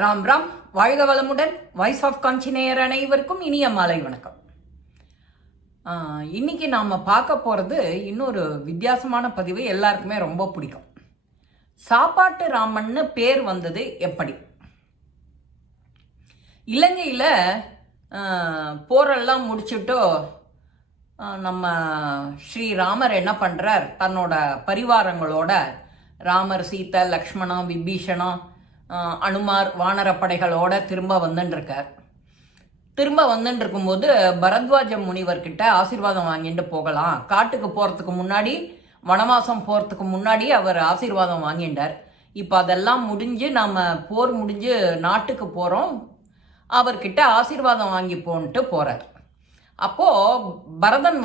ராம் ராம். வாழ்க வளமுடன். Voice of காஞ்சிநேயர் அனைவருக்கும் இனிய மாலை வணக்கம். இன்னைக்கு நாம் பார்க்க போகிறது இன்னொரு வித்தியாசமான பதிவு. எல்லாருக்குமே ரொம்ப பிடிக்கும். சாப்பாட்டு ராமன்னு பேர் வந்தது எப்படி? இலங்கையில் போரெல்லாம் முடிச்சுட்டோ நம்ம ஸ்ரீராமர் என்ன பண்ணுறார், தன்னோட பரிவாரங்களோட ராமர், சீதா, லக்ஷ்மணன், விபீஷணன், அனுமார் வானரப்படைகளோட திரும்ப வந்துட்டுருக்கார். திரும்ப வந்துட்டு இருக்கும்போது பரத்வாஜ முனிவர்கிட்ட ஆசீர்வாதம் வாங்கிட்டு போகலாம். காட்டுக்கு போகிறதுக்கு முன்னாடி, வனவாசம் போகிறதுக்கு முன்னாடி அவர் ஆசீர்வாதம் வாங்கிட்டார். இப்போ அதெல்லாம் முடிஞ்சு நம்ம போர் முடிஞ்சு நாட்டுக்கு போகிறோம், அவர்கிட்ட ஆசீர்வாதம் வாங்கி போன்ட்டு போகிறார். அப்போது பரதன்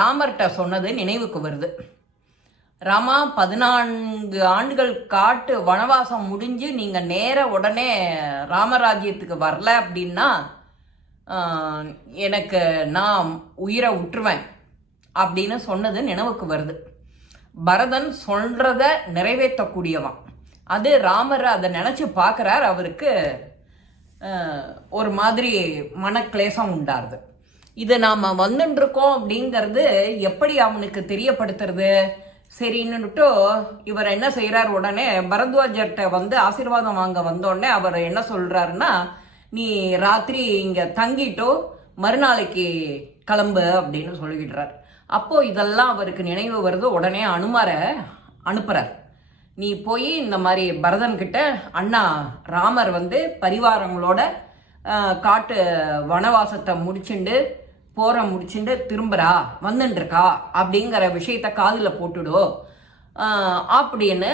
ராமர்கிட்ட சொன்னது நினைவுக்கு வருது. ராமா, 14 ஆண்டுகள் காட்டு வனவாசம் முடிஞ்சு நீங்கள் நேர உடனே ராமராஜ்யத்துக்கு வரல அப்படின்னா எனக்கு நான் உயிரை விட்டுருவேன் அப்படின்னு சொன்னது நினைவுக்கு வருது. பரதன் சொல்கிறத நிறைவேற்றக்கூடியவன். அது ராமர் அதை நினச்சி பார்க்குறார். அவருக்கு ஒரு மாதிரி மனக்லேசம் உண்டாருது. இது நாம் வந்துட்டுருக்கோம் அப்படிங்கிறது எப்படி அவனுக்கு தெரியப்படுத்துறது? சரின்னுட்டு இவர் என்ன செய்கிறார், உடனே பரத்வாஜர்கிட்ட ஆசீர்வாதம் வாங்க வந்தோடனே அவர் என்ன சொல்கிறாருன்னா, நீ ராத்திரி இங்கே தங்கிட்டோ மறுநாளைக்கு கிளம்பு அப்படின்னு சொல்லிக்கிட்டுறார். அப்போது இதெல்லாம் அவருக்கு நினைவு வருது. உடனே அனுமாரை அனுப்புகிறார். நீ போய் இந்த மாதிரி பரதன்கிட்ட, அண்ணா ராமர் பரிவாரங்களோட காட்டு வனவாசத்தை முடிச்சுட்டு திரும்புறா, வந்துட்டுருக்கா அப்படிங்கிற விஷயத்த காதில் போட்டுடோ அப்படின்னு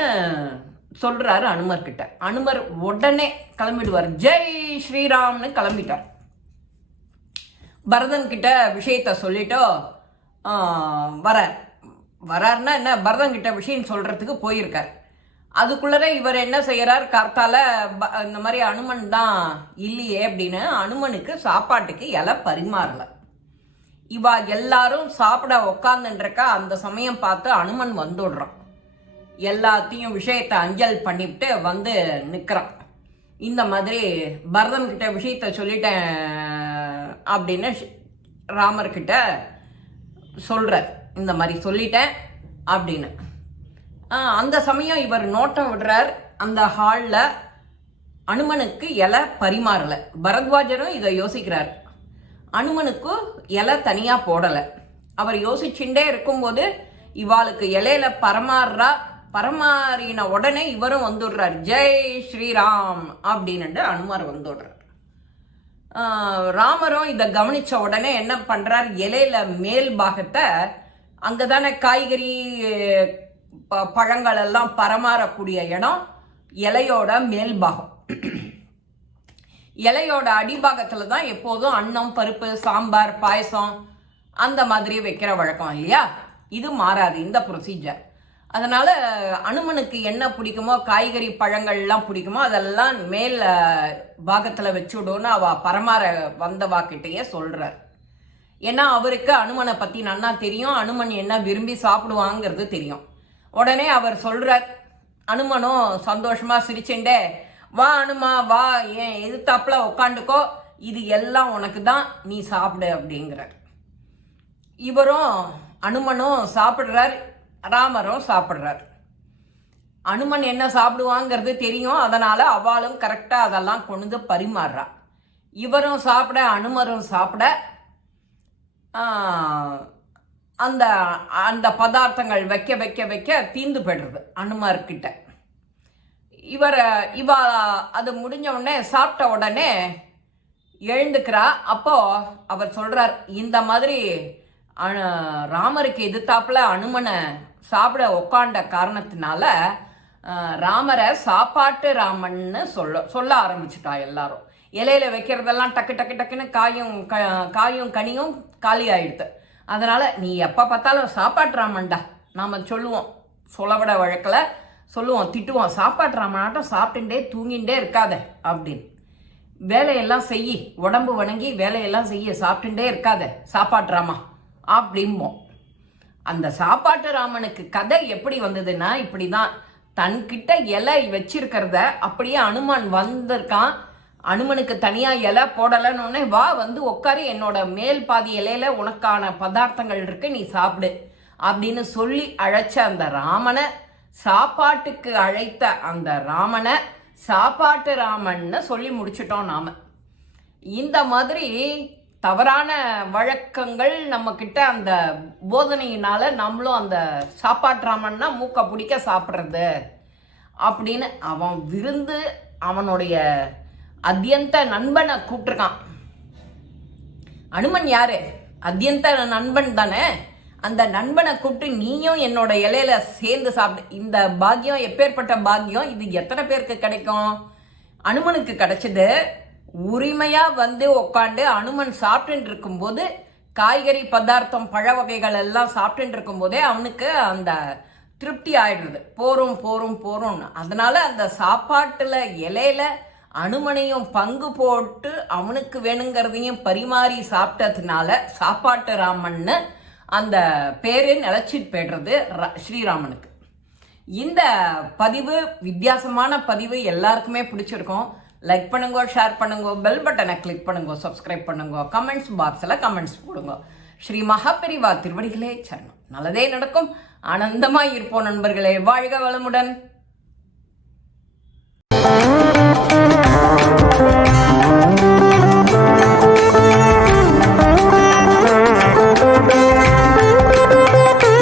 சொல்கிறாரு அனுமர்கிட்ட. அனுமர் உடனே கிளம்பிடுவார். ஜெய் ஸ்ரீராம்னு கிளம்பிட்டார். பரதன்கிட்ட விஷயத்த சொல்லிட்டோ வராருன்னா என்ன, பரதன்கிட்ட விஷயம் சொல்கிறதுக்கு போயிருக்கார். அதுக்குள்ளே இவர் என்ன செய்கிறார், கார்த்தால இந்த மாதிரி அனுமன் தான் இல்லையே அப்படின்னு அனுமனுக்கு சாப்பாட்டுக்கு இலை பரிமாறலை. இவா எல்லாரும் சாப்பிட உக்காந்துருக்கா. அந்த சமயம் பார்த்து அனுமன் வந்துடுறான். எல்லாத்தையும் விஷயத்தை அஞ்சல் பண்ணிவிட்டு நிற்கிறான். இந்த மாதிரி பரதன்கிட்ட விஷயத்த சொல்லிட்டேன் அப்படின்னு ராமர்கிட்ட சொல்கிறார். இந்த மாதிரி சொல்லிட்டேன் அப்படின்னு. அந்த சமயம் இவர் நோட்டம் விடுறார். அந்த ஹாலில் அனுமனுக்கு இலை பரிமாறலை. பரத்வாஜரும் இதை யோசிக்கிறார். அனுமனுக்கு இலை தனியாக போடலை. அவர் யோசிச்சுட்டே இருக்கும்போது இவாளுக்கு இலையில பரமாறின உடனே இவரும் வந்துடுறார். ஜெய் ஸ்ரீராம் அப்படின்ட்டு அனுமார் வந்துடுறார். ராமரும் இதை கவனித்த உடனே என்ன பண்ணுறார், இலையில மேல் பாகத்தை, அங்கே தானே காய்கறி பழங்கள் எல்லாம் பரமாறக்கூடிய இடம், இலையோட மேல் பாகம். இலையோட அடிபாகத்தில் தான் எப்போதும் அன்னம், பருப்பு, சாம்பார், பாயசம் அந்த மாதிரி வைக்கிற வழக்கம் இல்லையா? இது மாறாது இந்த ப்ரொசீஜர். அதனால் அனுமனுக்கு என்ன பிடிக்குமோ, காய்கறி பழங்கள்லாம் பிடிக்குமோ அதெல்லாம் மேல் பாகத்தில் வச்சுடோன்னு அவள் பரமாற வந்தவாக்கிட்டேயே சொல்கிறார். ஏன்னா அவருக்கு அனுமனை பற்றி நன்னா தெரியும். அனுமன் என்ன விரும்பி சாப்பிடுவாங்கிறது தெரியும். உடனே அவர் சொல்கிறார். அனுமனும் சந்தோஷமாக சிரிச்சுண்டே, வா அனுமா வா, ஏன் எதிர்த்தாப்புல உக்காண்டுக்கோ, இது எல்லாம் உனக்கு தான், நீ சாப்பிடு அப்படிங்கிறார். இவரும் அனுமனும் சாப்பிட்றார், ராமரும் சாப்பிட்றார். அனுமன் என்ன சாப்பிடுவாங்கிறது தெரியும். அதனால் அவளும் கரெக்டாக அதெல்லாம் கொண்டு பரிமாறுறா. இவரும் சாப்பிட, அனுமரும் சாப்பிட அந்த அந்த பதார்த்தங்கள் வைக்க வைக்க வைக்க தீந்து போய்டுறது அனுமர்கிட்ட. இவ அது முடிஞ்ச உடனே, சாப்பிட்ட உடனே எழுந்துக்கிறா. அப்போ அவர் சொல்றார், இந்த மாதிரி ராமருக்கு எதிர்த்தாப்புல அனுமனை சாப்பிட உக்காண்ட காரணத்தினால ராமரை சாப்பாட்டு ராமன்னு சொல்ல ஆரம்பிச்சுட்டா எல்லாரும். இலையில வைக்கிறதெல்லாம் டக்கு டக்கு டக்குன்னு காயும் கனியும் காலி ஆயிடுது. அதனால நீ எப்போ பார்த்தாலும் சாப்பாட்டு ராமன்டா நாம் சொல்லுவோம், சொலவிட வழக்கில் சொல்லுவோம், திட்டுவோம், சாப்பாட்டு ராமனாட்டம் சாப்பிட்டுட்டே தூங்கிகிட்டே இருக்காத அப்படின்னு. வேலையெல்லாம் செய்யி, உடம்பு வணங்கி வேலையெல்லாம் செய்ய, சாப்பிட்டுட்டே இருக்காத சாப்பாட்டு ராமா அப்படிம்போம். அந்த சாப்பாட்டு ராமனுக்கு கதை எப்படி வந்ததுன்னா இப்படி தான். தன்கிட்ட இலை வச்சிருக்கிறத அப்படியே அனுமான் வந்திருக்கான். அனுமனுக்கு தனியா இலை போடலைன்னு உடனே வா வந்து உட்காரு, என்னோட மேல் பாதி இலையில உனக்கான பதார்த்தங்கள் இருக்கு, நீ சாப்பிடு அப்படின்னு சொல்லி அழைச்ச அந்த ராமனை, சாப்பாட்டுக்கு அழைத்த அந்த ராமனை சாப்பாட்டு ராமன்னு சொல்லி முடிச்சிட்டோம் நாம. இந்த மாதிரி தவறான வழக்கங்கள் நம்ம கிட்ட அந்த போதனையினால நம்மளும் அந்த சாப்பாட்டு ராமன்னா மூக்க பிடிக்க சாப்பிட்றது அப்படின்னு அவன் விருந்து அவனுடைய அத்தியந்த நண்பனை கூப்பிட்டுருக்கான். அனுமன் யாரு? அத்தியந்த நண்பன் தானே. அந்த நண்பனை கூப்பிட்டு நீயும் என்னோட இலையில சேர்ந்து சாப்பிடு. இந்த பாக்கியம் எப்பேற்பட்ட பாக்கியம், இது எத்தனை பேருக்கு கிடைக்கும்? அனுமனுக்கு கிடைச்சது. உரிமையா வந்து உட்காந்து அனுமன் சாப்பிட்டு இருக்கும்போது, காய்கறி பதார்த்தம் பழ வகைகள் எல்லாம் சாப்பிட்டு இருக்கும் போதே அவனுக்கு அந்த திருப்தி ஆயிடுறது. போரும் போரும் போரும்னு. அதனால அந்த சாப்பாட்டுல இலையில அனுமனையும் பங்கு போட்டு அவனுக்கு வேணுங்கிறதையும் பரிமாறி சாப்பிட்டதுனால சாப்பாட்டு ராமன்னு அந்த பேரே நிலச்சிட்டு போய்டுறது ஸ்ரீராமனுக்கு. இந்த பதிவு வித்தியாசமான பதிவு, எல்லாருக்குமே பிடிச்சிருக்கும். லைக் பண்ணுங்க, ஷேர் பண்ணுங்க, பெல் பட்டனை கிளிக் பண்ணுங்க, சப்ஸ்கிரைப் பண்ணுங்க, கமெண்ட்ஸ் பாக்ஸில் கமெண்ட்ஸ் போடுங்க. ஸ்ரீ மகாபெரிவா திருவடிகளே சரணம். நல்லதே நடக்கும். ஆனந்தமாய் இருப்போம் நண்பர்களே. வாழ்க வளமுடன்.